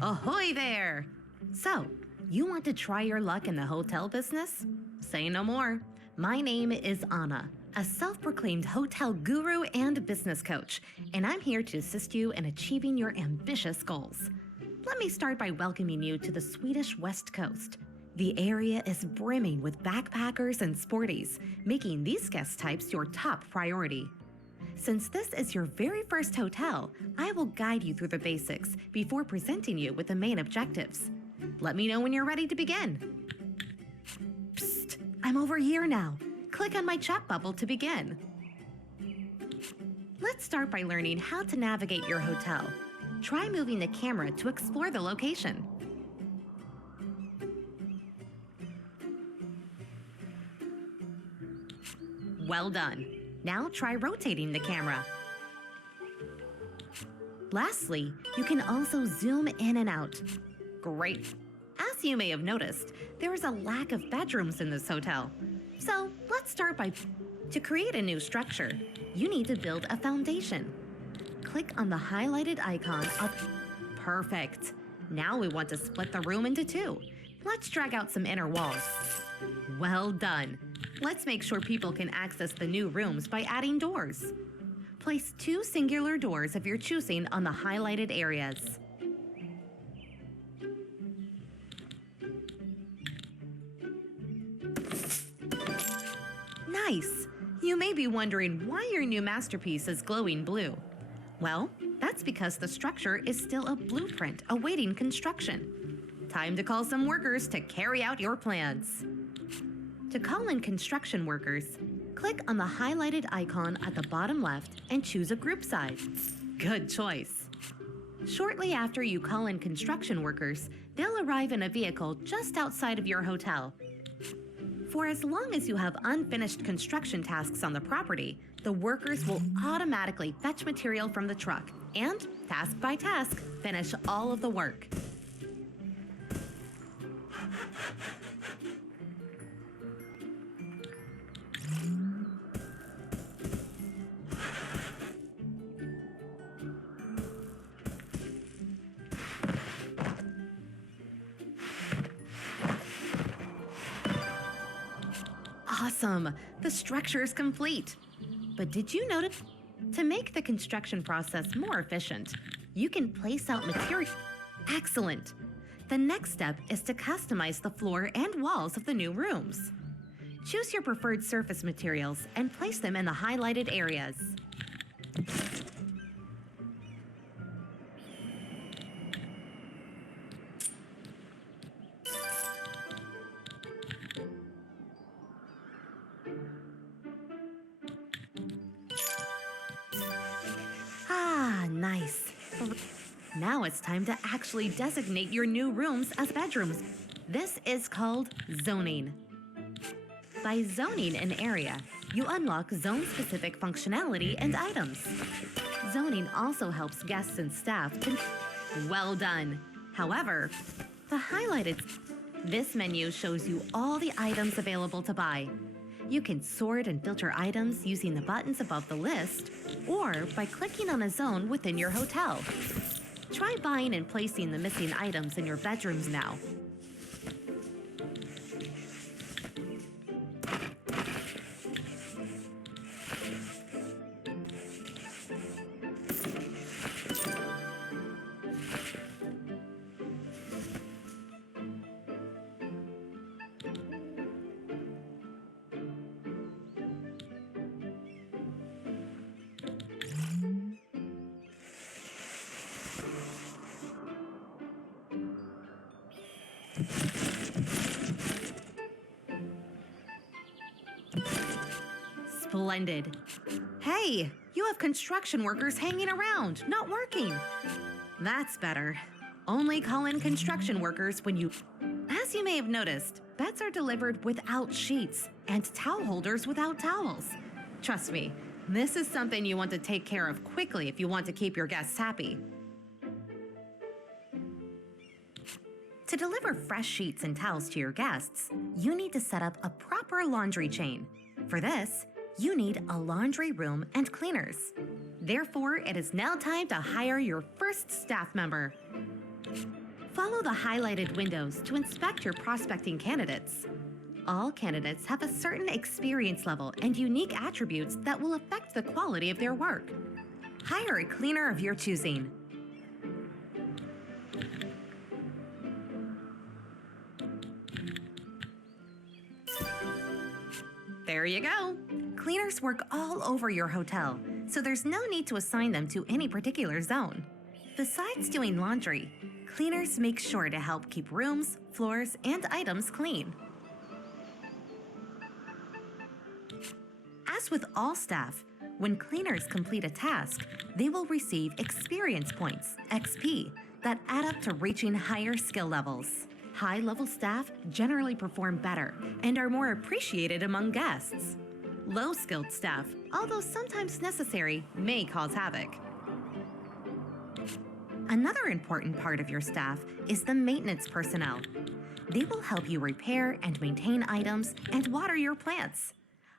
Ahoy there! So, you want to try your luck in the hotel business? Say no more. My name is Anna, a self-proclaimed hotel guru and business coach, and I'm here to assist you in achieving your ambitious goals. Let me start by welcoming you to the Swedish West Coast. The area is brimming with backpackers and sporties, making these guest types your top priority. Since this is your very first hotel, I will guide you through the basics before presenting you with the main objectives. Let me know when you're ready to begin. Psst, I'm over here now. Click on my chat bubble to begin. Let's start by learning how to navigate your hotel. Try moving the camera to explore the location. Well done. Now try rotating the camera. Lastly, you can also zoom in and out. Great. As you may have noticed, there is a lack of bedrooms in this hotel. So let's start by... To create a new structure, you need to build a foundation. Click on the highlighted icon of... Perfect. Now we want to split the room into two. Let's drag out some inner walls. Well done. Let's make sure people can access the new rooms by adding doors. Place 2 singular doors of your choosing on the highlighted areas. Nice! You may be wondering why your new masterpiece is glowing blue. Well, that's because the structure is still a blueprint awaiting construction. Time to call some workers to carry out your plans. To call in construction workers, click on the highlighted icon at the bottom left and choose a group size. Good choice. Shortly after you call in construction workers, they'll arrive in a vehicle just outside of your hotel. For as long as you have unfinished construction tasks on the property, the workers will automatically fetch material from the truck and, task by task, finish all of the work. Awesome! The structure is complete. But did you notice? To make the construction process more efficient, you can place out material. Excellent! The next step is to customize the floor and walls of the new rooms. Choose your preferred surface materials and place them in the highlighted areas. Nice. Now it's time to actually designate your new rooms as bedrooms. This is called zoning. By zoning an area, you unlock zone-specific functionality and items. Zoning also helps guests and staff to... Well done. However, the highlighted... This menu shows you all the items available to buy. You can sort and filter items using the buttons above the list or by clicking on a zone within your hotel. Try buying and placing the missing items in your bedrooms now. Splendid. Hey, you have construction workers hanging around, not working. That's better. Only call in construction workers when you... As you may have noticed, beds are delivered without sheets and towel holders without towels. Trust me, this is something you want to take care of quickly if you want to keep your guests happy. To deliver fresh sheets and towels to your guests, you need to set up a proper laundry chain. For this, you need a laundry room and cleaners. Therefore, it is now time to hire your first staff member. Follow the highlighted windows to inspect your prospecting candidates. All candidates have a certain experience level and unique attributes that will affect the quality of their work. Hire a cleaner of your choosing. There you go. Cleaners work all over your hotel, so there's no need to assign them to any particular zone. Besides doing laundry, cleaners make sure to help keep rooms, floors, and items clean. As with all staff, when cleaners complete a task, they will receive experience points, XP, that add up to reaching higher skill levels. High-level staff generally perform better and are more appreciated among guests. Low-skilled staff, although sometimes necessary, may cause havoc. Another important part of your staff is the maintenance personnel. They will help you repair and maintain items and water your plants.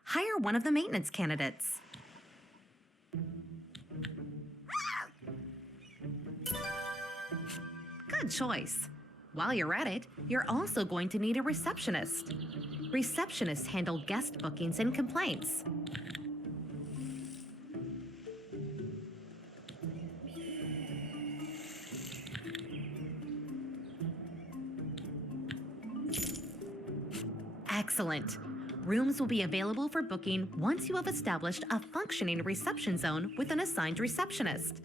Hire one of the maintenance candidates. Good choice. While you're at it, you're also going to need a receptionist. Receptionists handle guest bookings and complaints. Excellent. Rooms will be available for booking once you have established a functioning reception zone with an assigned receptionist.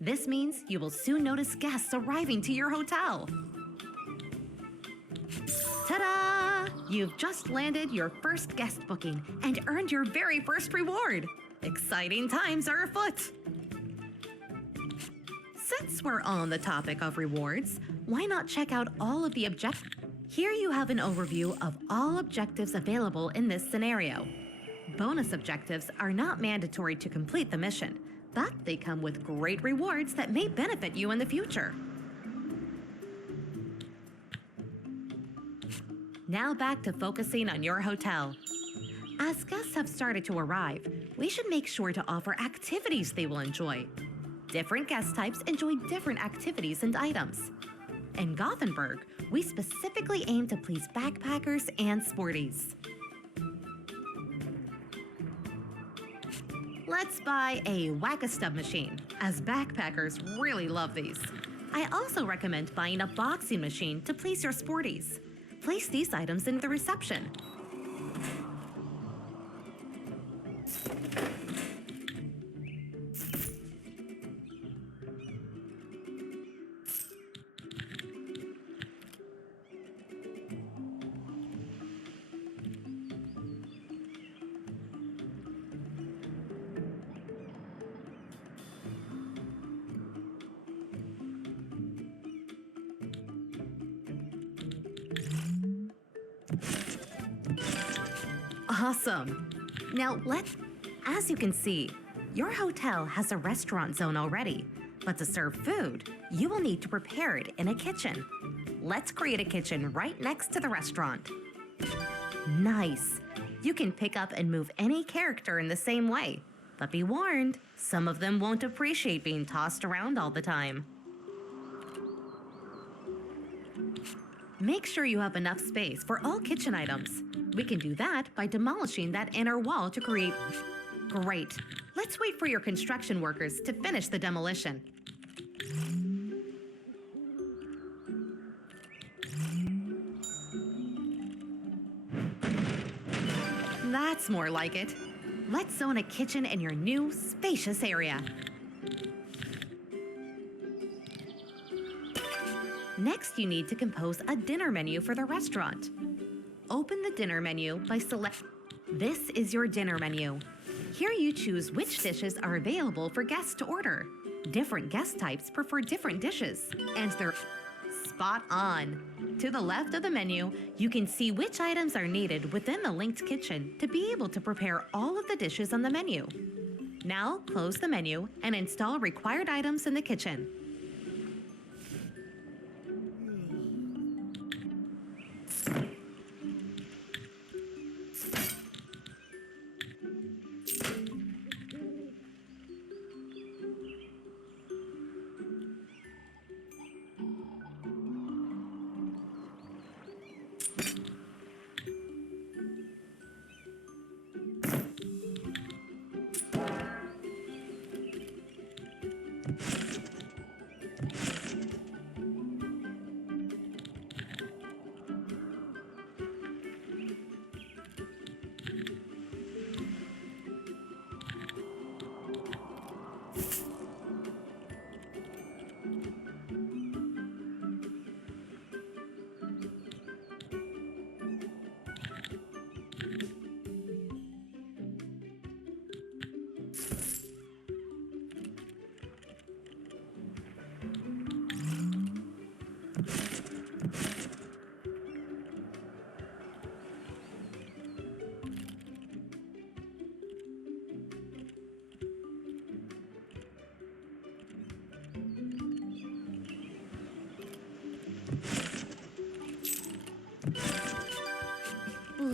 This means you will soon notice guests arriving to your hotel. Ta-da! You've just landed your first guest booking and earned your very first reward. Exciting times are afoot. Since we're on the topic of rewards, why not check out all of the objectives? Here you have an overview of all objectives available in this scenario. Bonus objectives are not mandatory to complete the mission, but they come with great rewards that may benefit you in the future. Now back to focusing on your hotel. As guests have started to arrive, we should make sure to offer activities they will enjoy. Different guest types enjoy different activities and items. In Gothenburg, we specifically aim to please backpackers and sporties. Let's buy a whack-a-stub machine, as backpackers really love these. I also recommend buying a boxing machine to please your sporties. Place these items in the reception. Awesome. Now as you can see, your hotel has a restaurant zone already, but to serve food, you will need to prepare it in a kitchen. Let's create a kitchen right next to the restaurant. Nice. You can pick up and move any character in the same way, but be warned, some of them won't appreciate being tossed around all the time. Make sure you have enough space for all kitchen items. We can do that by demolishing that inner wall to create... Great. Let's wait for your construction workers to finish the demolition. That's more like it. Let's zone a kitchen in your new, spacious area. Next, you need to compose a dinner menu for the restaurant. Open the dinner menu by selecting. This is your dinner menu. Here you choose which dishes are available for guests to order. Different guest types prefer different dishes, and they're spot on. To the left of the menu, you can see which items are needed within the linked kitchen to be able to prepare all of the dishes on the menu. Now, close the menu and install required items in the kitchen.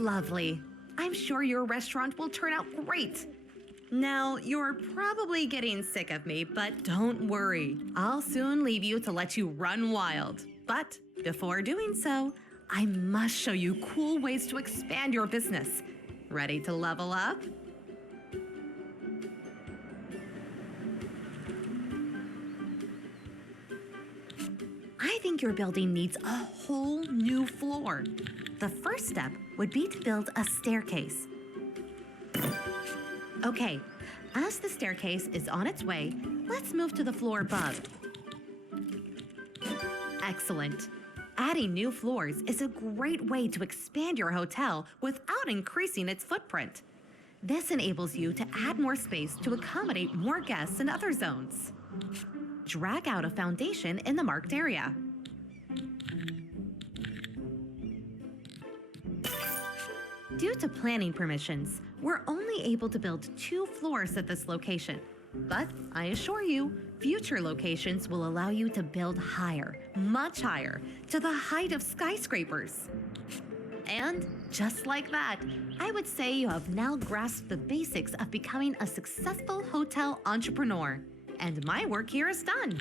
Lovely. I'm sure your restaurant will turn out great. Now, you're probably getting sick of me, but don't worry. I'll soon leave you to let you run wild. But before doing so, I must show you cool ways to expand your business. Ready to level up? I think your building needs a whole new floor. The first step would be to build a staircase. Okay, as the staircase is on its way, let's move to the floor above. Excellent. Adding new floors is a great way to expand your hotel without increasing its footprint. This enables you to add more space to accommodate more guests in other zones. Drag out a foundation in the marked area. Due to planning permissions, we're only able to build 2 floors at this location. But I assure you, future locations will allow you to build higher, much higher, to the height of skyscrapers. And just like that, I would say you have now grasped the basics of becoming a successful hotel entrepreneur. And my work here is done.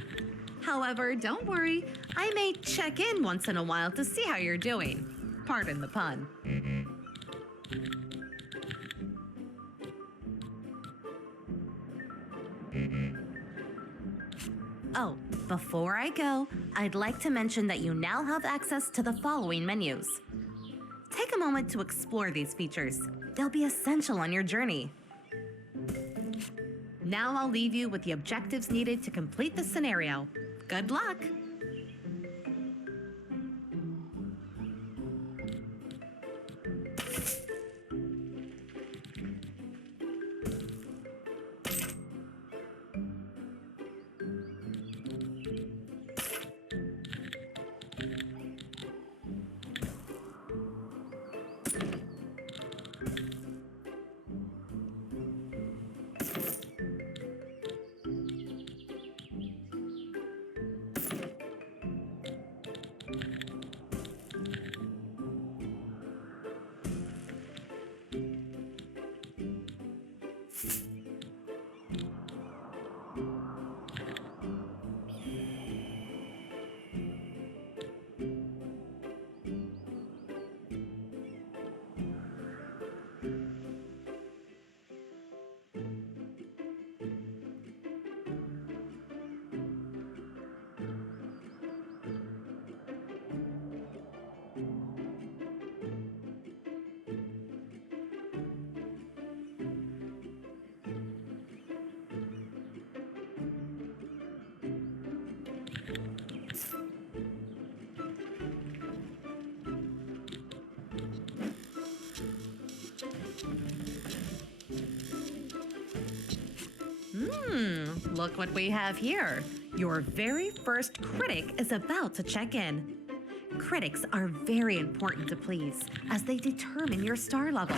However, don't worry, I may check in once in a while to see how you're doing. Pardon the pun. Oh, before I go, I'd like to mention that you now have access to the following menus. Take a moment to explore these features. They'll be essential on your journey. Now I'll leave you with the objectives needed to complete the scenario. Good luck! Look what we have here. Your very first critic is about to check in. Critics are very important to please, as they determine your star level.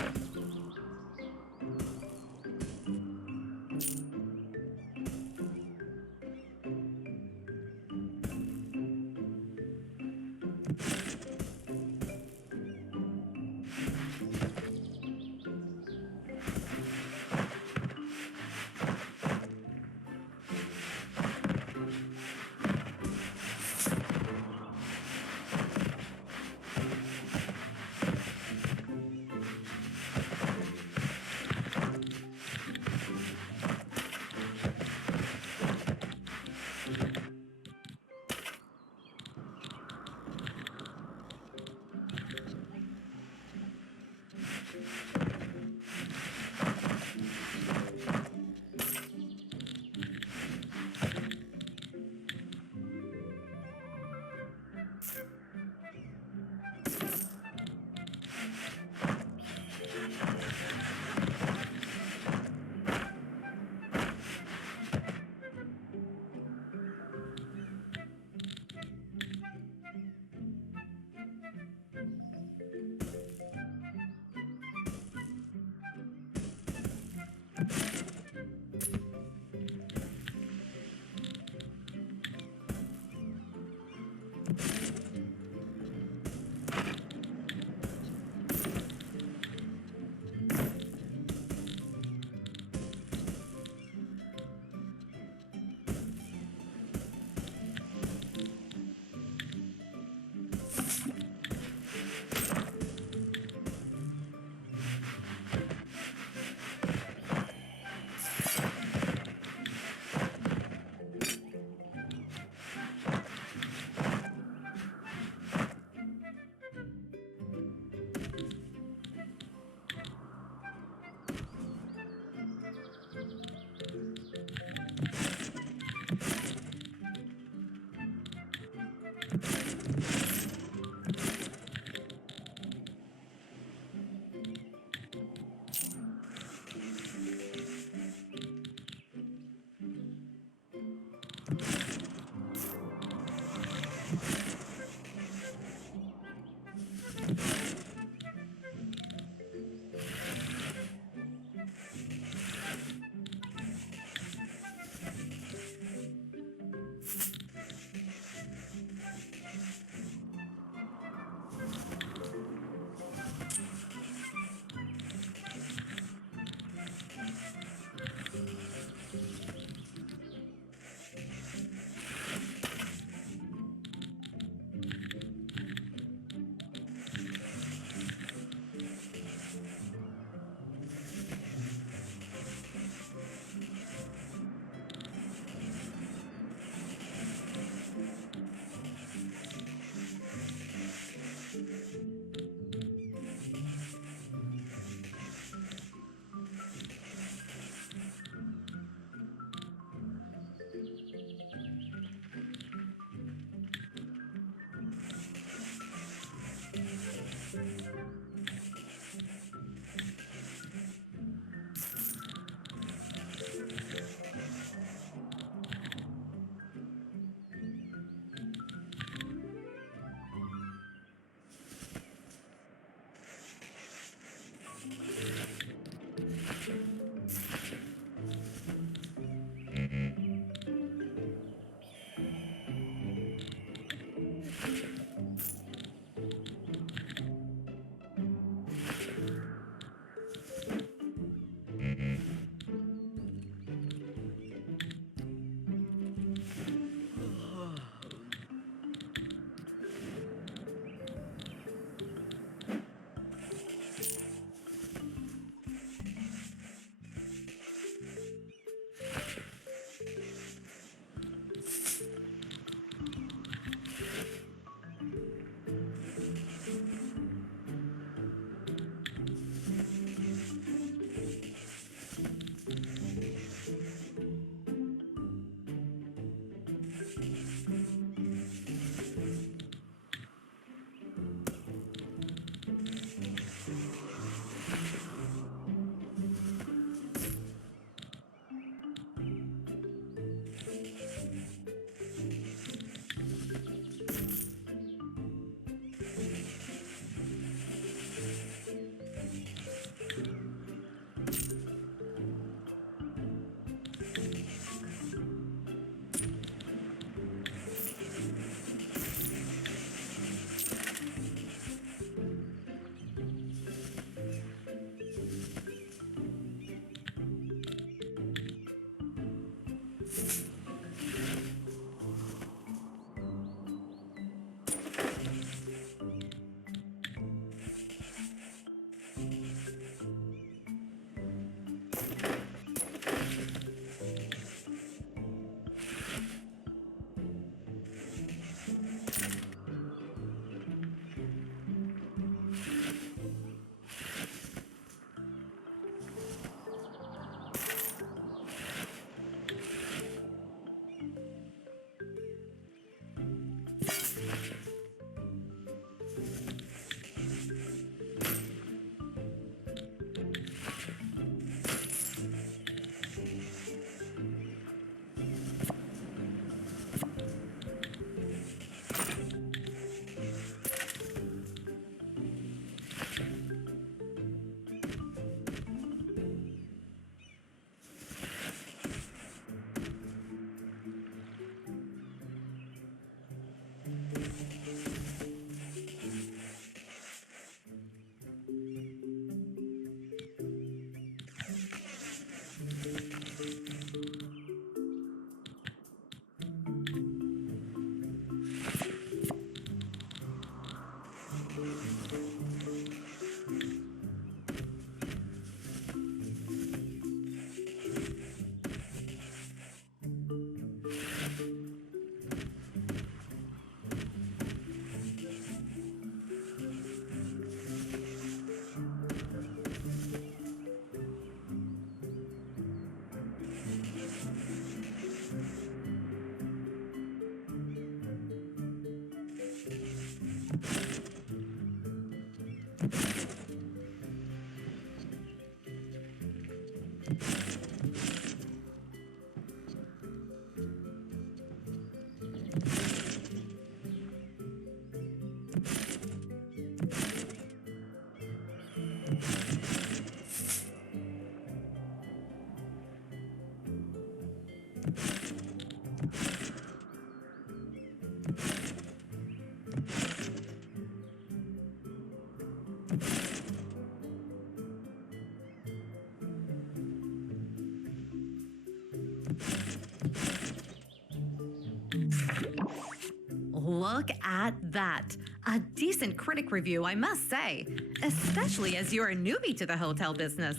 Look at that. A decent critic review, I must say, especially as you're a newbie to the hotel business.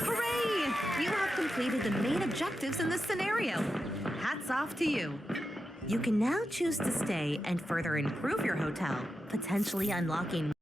Hooray! You have completed the main objectives in this scenario. Hats off to you. You can now choose to stay and further improve your hotel, potentially unlocking